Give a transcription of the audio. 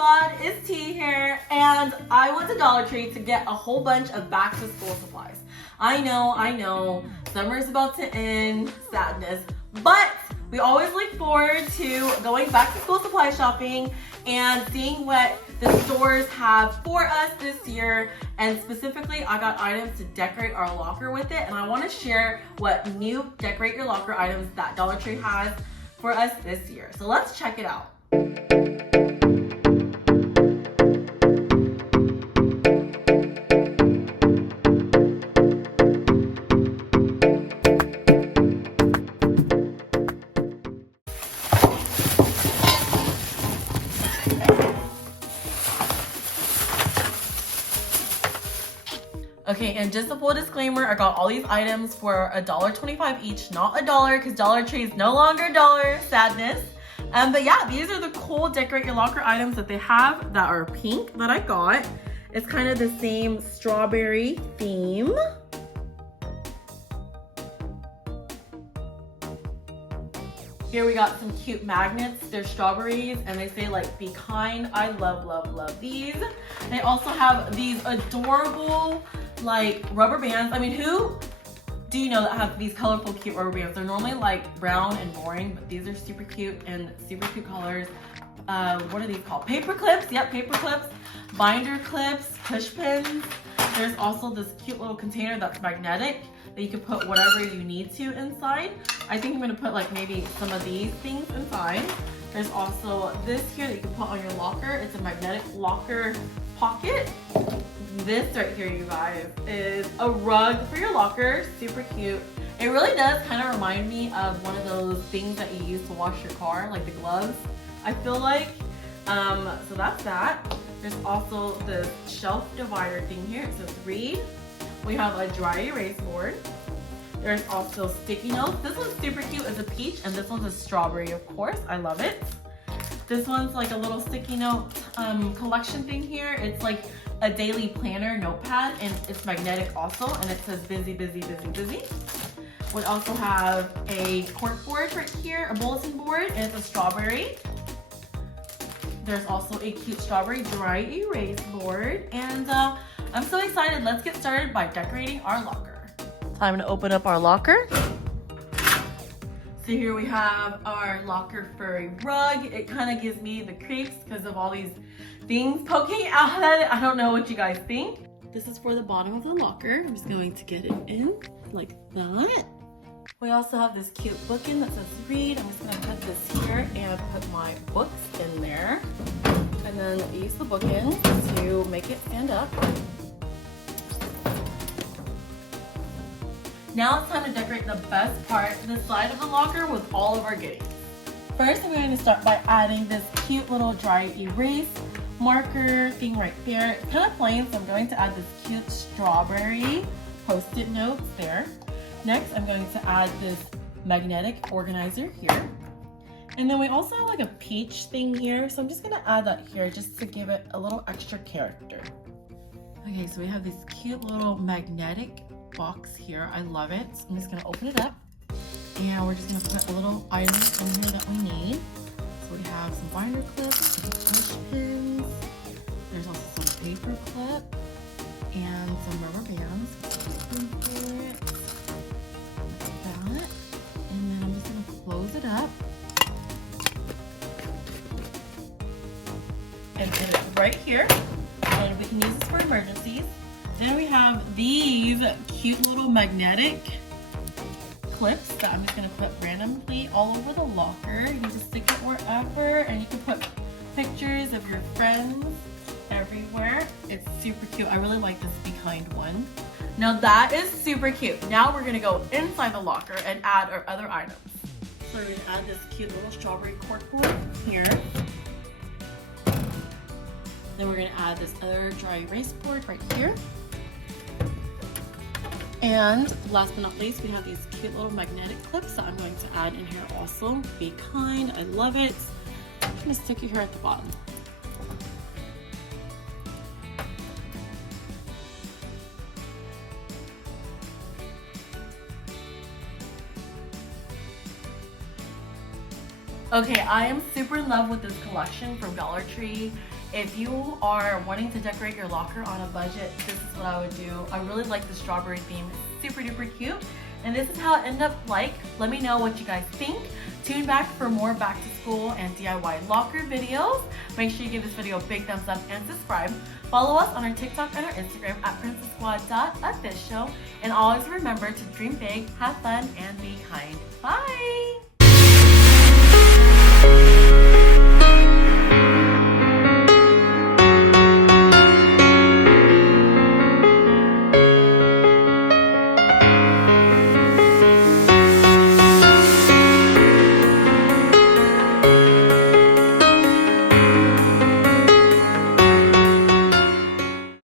Squad, it's T here, and I went to Dollar Tree to get a whole bunch of back to school supplies. I know, summer's about to end, sadness, but we always look forward to going back to school supply shopping and seeing what the stores have for us this year. And specifically, I got items to decorate our locker with it, and I want to share what new decorate your locker items that Dollar Tree has for us this year. So let's check it out. Okay, and just a full disclaimer, I got all these items for $1.25 each, not $1 because Dollar Tree is no longer $1, sadness. But yeah, these are the cool decorate your locker items that they have that are pink that I got. It's kind of the same strawberry theme. Here we got some cute magnets. They're strawberries and they say like, be kind. I love these. They also have these adorable like rubber bands. I mean, who do you know that have these colorful cute rubber bands? They're normally like brown and boring, but these are super cute and super cute colors. What are these called? Paper clips. Yep, paper clips. Binder clips, push pins. There's also this cute little container that's magnetic that you can put whatever you need to inside. I think I'm gonna put like maybe some of these things inside. There's also this here that you can put on your locker. It's a magnetic locker pocket. This right here, you guys, is a rug for your locker. Super cute. It really does kind of remind me of one of those things that you use to wash your car, like the gloves, I feel like. So that's that. There's also the shelf divider thing here. It says read. We have a dry erase board. There's also sticky notes. This one's super cute. It's a peach, and this one's a strawberry, of course. I love it. This one's like a little sticky note collection thing here. It's like a daily planner notepad, and it's magnetic also, and it says busy. We also have a cork board right here, a bulletin board, and it's a strawberry. There's also a cute strawberry dry erase board, and I'm so excited. Let's get started by decorating our locker. Time to open up our locker. So here we have our locker furry rug. It kind of gives me the creeps because of all these things poking out at it. I don't know what you guys think. This is for the bottom of the locker. I'm just going to get it in like that. We also have this cute bookend that says read. I'm just gonna put this here and put my books in there. And then use the bookend to make it stand up. Now it's time to decorate the best part, the side of the locker with all of our goodies. First, I'm going to start by adding this cute little dry erase marker thing right there. It's kind of plain, so I'm going to add this cute strawberry post-it notes there. Next, I'm going to add this magnetic organizer here. And then we also have like a peach thing here, so I'm just going to add that here just to give it a little extra character. Okay, so we have this cute little magnetic box here. I love it. So I'm just going to open it up, and we're just going to put a little items in here that we need. So we have some binder clips, some push pins. There's also some paper clip and some rubber bands. Like that. And then I'm just going to close it up and put it right here. And we can use this for emergencies. Then we have these cute little magnetic clips that I'm just going to put randomly all over the locker. You can just stick it wherever, and you can put pictures of your friends everywhere. It's super cute. I really like this Be Kind one. Now that is super cute. Now we're going to go inside the locker and add our other items. So we're going to add this cute little strawberry cork board here. Then we're going to add this other dry erase board right here. And last but not least, we have these cute little magnetic clips that I'm going to add in here also. Be kind. I love it. I'm going to stick it here at the bottom. Okay, I am super in love with this collection from Dollar Tree. If you are wanting to decorate your locker on a budget, this is what I would do. I really like the strawberry theme. It's super duper cute. And this is how it ended up like. Let me know what you guys think. Tune back for more back to school and DIY locker videos. Make sure you give this video a big thumbs up and subscribe. Follow us on our TikTok and our Instagram at PrincessSquad.Official. And always remember to dream big, have fun, and be kind. Bye!